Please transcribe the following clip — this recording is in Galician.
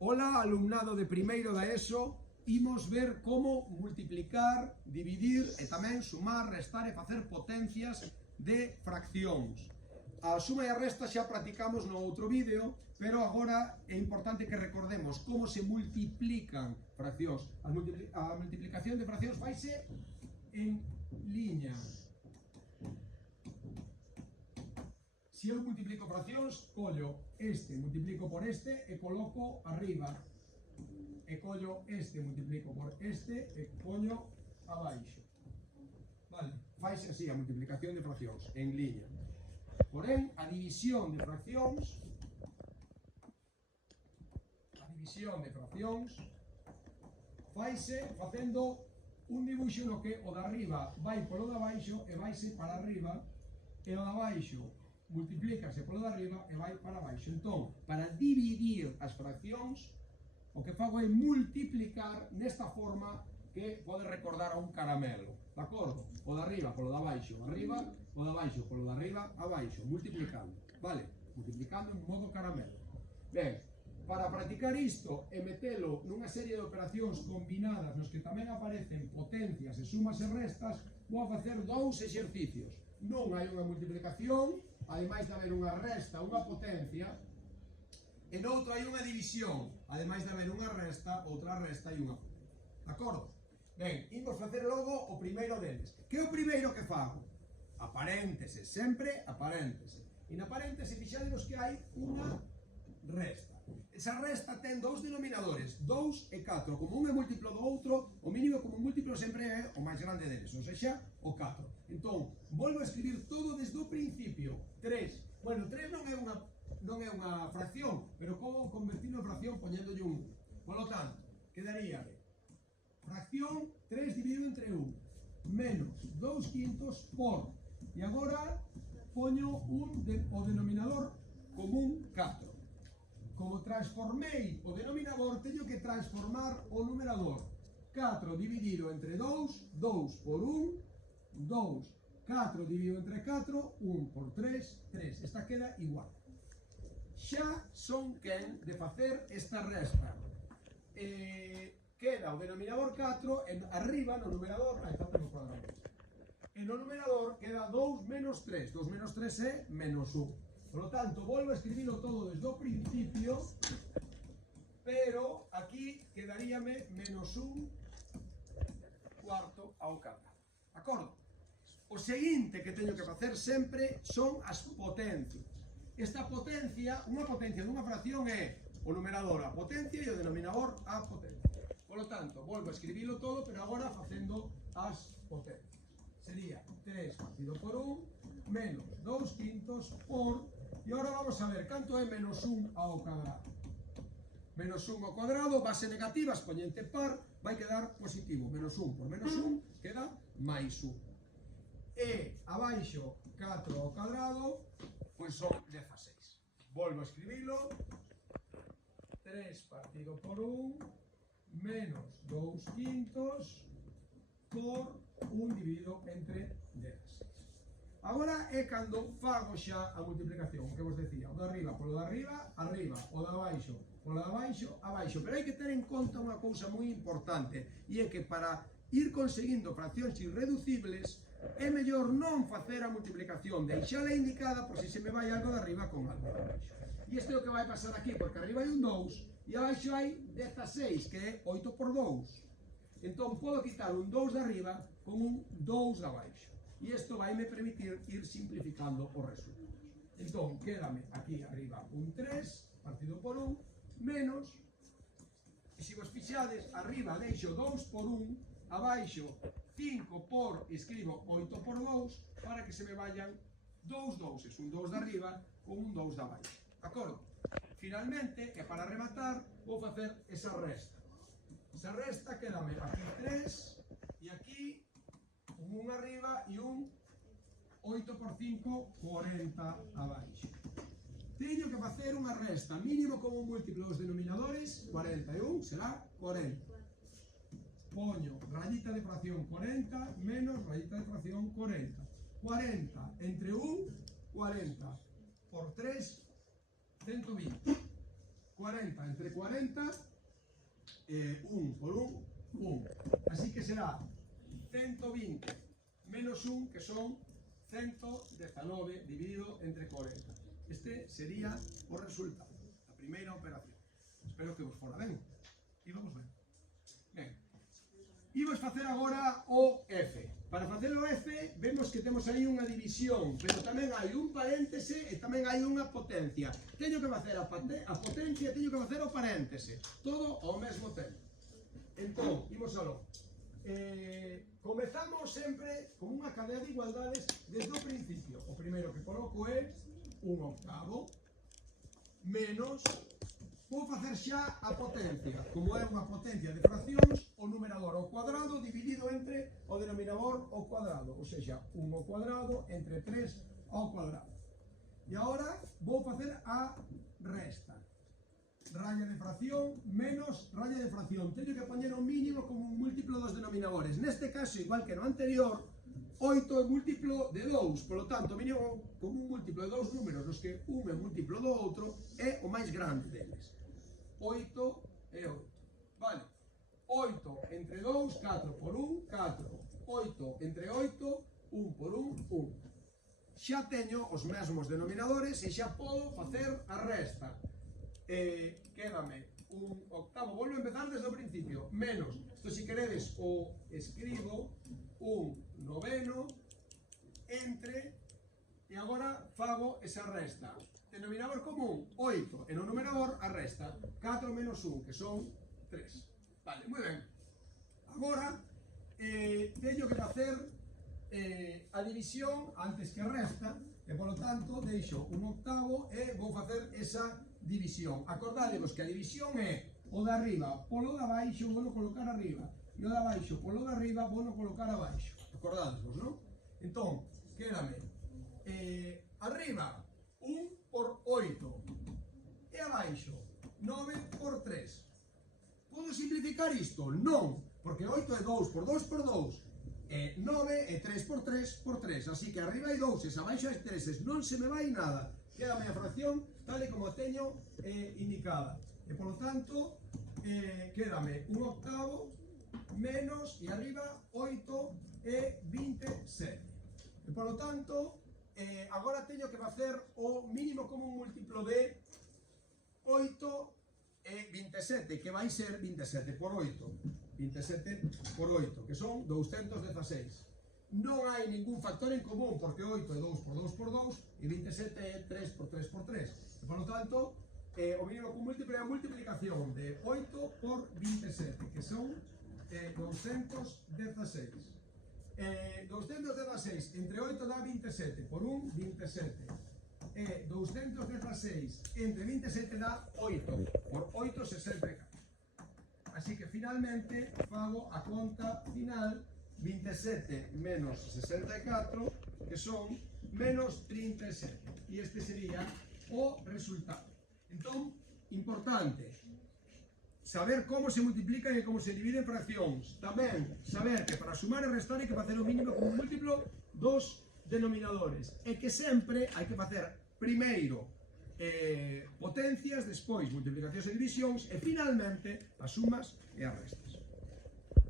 Hola, alumnado de primeiro da ESO. Imos ver como multiplicar, dividir e tamén sumar, restar e facer potencias de fraccións. A suma e a resta xa practicamos no outro vídeo, pero agora é importante que recordemos como se multiplican fraccións. A multiplicación de fraccións faise en liña. Se eu multiplico fraccións, collo este, multiplico por este e coloco arriba. E collo este, multiplico por este e collo abaixo. Vale, faise así a multiplicación de fraccións, en liña. Porén, a división de fraccións faise facendo un dibuixo no que o de arriba vai polo de abaixo e vaise para arriba, e o de abaixo multiplícase polo de arriba e vai para abaixo. Entón, para dividir as fraccións, o que fago é multiplicar nesta forma que pode recordar a un caramelo, de acordo? O de arriba polo de abaixo, arriba, o de abaixo polo de arriba, abaixo, multiplicando, vale? Multiplicando en modo caramelo. Ben, para practicar isto e metelo nunha serie de operacións combinadas nos que tamén aparecen potencias e sumas e restas, vou a facer dous exercicios. Non hai unha multiplicación, ademais de haber unha resta, unha potencia, e noutro hai unha división, ademais de haber unha resta, outra resta e unha potencia. De acordo? Ben, imos facer logo o primeiro deles. Que é o primeiro que fago? A paréntese, sempre a paréntese. E na paréntese fixademos que hai unha resta. Esa resta ten dous denominadores, 2 e 4. Como un é múltiplo do outro, o mínimo como múltiplo sempre é o máis grande deles, ou seja, o 4. Entón, volvo a escribir todo desde o principio. 3. Bueno, 3 non é unha fracción, pero como convertirlo en fracción poñéndolle un 1. Por lo tanto, quedaría fracción 3 dividido entre 1 menos 2 quintos por, e agora poño o denominador común 4. Como transformei o denominador, teño que transformar o numerador. 4 dividido entre 2, 2 por 1, 2. 4 dividido entre 4, 1 por 3, 3. Esta queda igual. Xa son quen de facer esta resta. Queda o denominador 4, arriba no numerador, e no numerador queda 2 menos 3. 2 menos 3 é menos 1. Por lo tanto, volvo a escribirlo todo desde o principio, pero aquí quedaríame menos 1 cuarto ao cadrado. De acordo? O seguinte que teño que facer sempre son as potencias. Esta potencia, unha potencia dunha fracción é o numerador a potencia e o denominador a potencia. Por lo tanto, volvo a escribirlo todo, pero agora facendo as potencias. Sería 3 partido por 1 menos 2 quintos por, e agora vamos a ver canto é menos 1 ao cadrado. Menos 1 ao cuadrado, base negativa, expoñente par, vai quedar positivo. Menos 1 por menos 1 queda máis 1. E abaixo 4 ao cuadrado, pois son 16. Volvo a escribilo. 3 partido por 1 menos 2 quintos por 1 dividido entre 16. Agora é cando fago xa a multiplicación, que vos decía, o de arriba polo de arriba, arriba, o de abaixo polo de abaixo, abaixo. Pero hai que ter en conta unha cousa moi importante, e é que para ir conseguindo fraccións irreducibles é mellor non facer a multiplicación, deixala indicada por se me vai algo de arriba con algo de abaixo. E isto é o que vai pasar aquí, porque arriba hai un 2 e abaixo hai 16, que é 8 por 2. Entón, podo quitar un 2 de arriba con un 2 de abaixo. E isto vai me permitir ir simplificando os resultados. Entón, quédame aquí arriba un 3 partido por 1 menos, e se vos fixades, arriba deixo 2 por 1, abaixo 5 por, escribo 8 por 2, para que se me vayan dous douses, un 2 de arriba con un 2 de abaixo. De acordo? Finalmente, e para rematar, vou facer esa resta. Esa resta quedame aquí 3 e aquí un 1 arriba e un 8 por 5, 40 abaixo. Teño que facer unha resta mínimo como múltiplo dos denominadores, 41 será 40. Poño rayita de fracción 40 menos rayita de fracción 40. 40 entre 1, 40 por 3, 120. 40 entre 40, 1 por 1, 1. Así que será 120 menos 1, que son 119 dividido entre 40. Este sería o resultado da primeira operación. Espero que vos fora ben. E vamos ben. Ben. Imos facer agora o F. Para facer o F, vemos que temos aí unha división, pero tamén hai un paréntese e tamén hai unha potencia. Teño que facer a potencia e teño que facer o paréntese. Todo ao mesmo tempo. Entón, imos aló. Comezamos sempre con unha cadea de igualdades desde o principio. O primeiro que coloco é 1/8 menos, vou facer xa a potencia, como é unha potencia de fraccións, o numerador ao cuadrado dividido entre o denominador ao cuadrado, ou seja, 1 ao cuadrado entre 3 ao cuadrado. E agora vou facer a resta. Raya de fracción menos raya de fracción. Teño que poñer o mínimo como un múltiplo dos denominadores. Neste caso, igual que no anterior, 8 é múltiplo de 2, polo tanto, mínimo como un múltiplo de dous números, nos que un é múltiplo do outro, é o máis grande deles. 8 e 8. Vale. 8 entre 2, 4 por 1, 4. 8 entre 8, 1 por 1, 1. Xa teño os mesmos denominadores e xa podo facer a resta. Quédame 1/8, volvo a empezar desde o principio, menos, isto si queredes o escribo, 1/9 entre, e agora fago esa resta. Denominador común, 8, e no numerador a resta, 4 menos 1, que son 3. Vale, moi ben. Agora, teño que facer a división antes que a resta, e polo tanto deixo 1/8 e vou facer esa división. Acordádevos que a división é o de arriba polo de abaixo, vou colocar arriba, e o de abaixo polo de arriba, vou colocar abaixo. Acordádevos, non? Entón, quédame arriba 1 por 8 e abaixo 9 por 3. Podo simplificar isto? Non, porque 8 é 2 por 2 por 2, 9 e 3 por 3 por 3, así que arriba hai 2, abaixo hai 3, non se me vai nada. Quédame a fracción tal e como teño indicada. E polo tanto, quédame 1/8 menos, e arriba 8 e 27. E polo tanto, agora teño que facer o mínimo común múltiplo de 8 e 27, que vai ser 27 por 8. 27 por 8, que son 216. Non hai ningún factor en común, porque 8 é 2 por 2 por 2 e 27 é 3 por 3 por 3. E, por lo tanto, o mínimo común múltiplo é a multiplicación de 8 por 27, que son 216. 216 entre 8 dá 27, por 1, 27. E 216 entre 27 dá 8, por 8, 64. Así que, finalmente, fago a conta final, 27 menos 64, que son menos 37. E este sería o resultado. Entón, importante, saber como se multiplican e como se dividen fraccións. Tamén saber que para sumar e restar hai que facer o mínimo como múltiplo dos denominadores. E que sempre hai que facer primeiro potencias, despois multiplicacións e divisións e finalmente as sumas e as restas.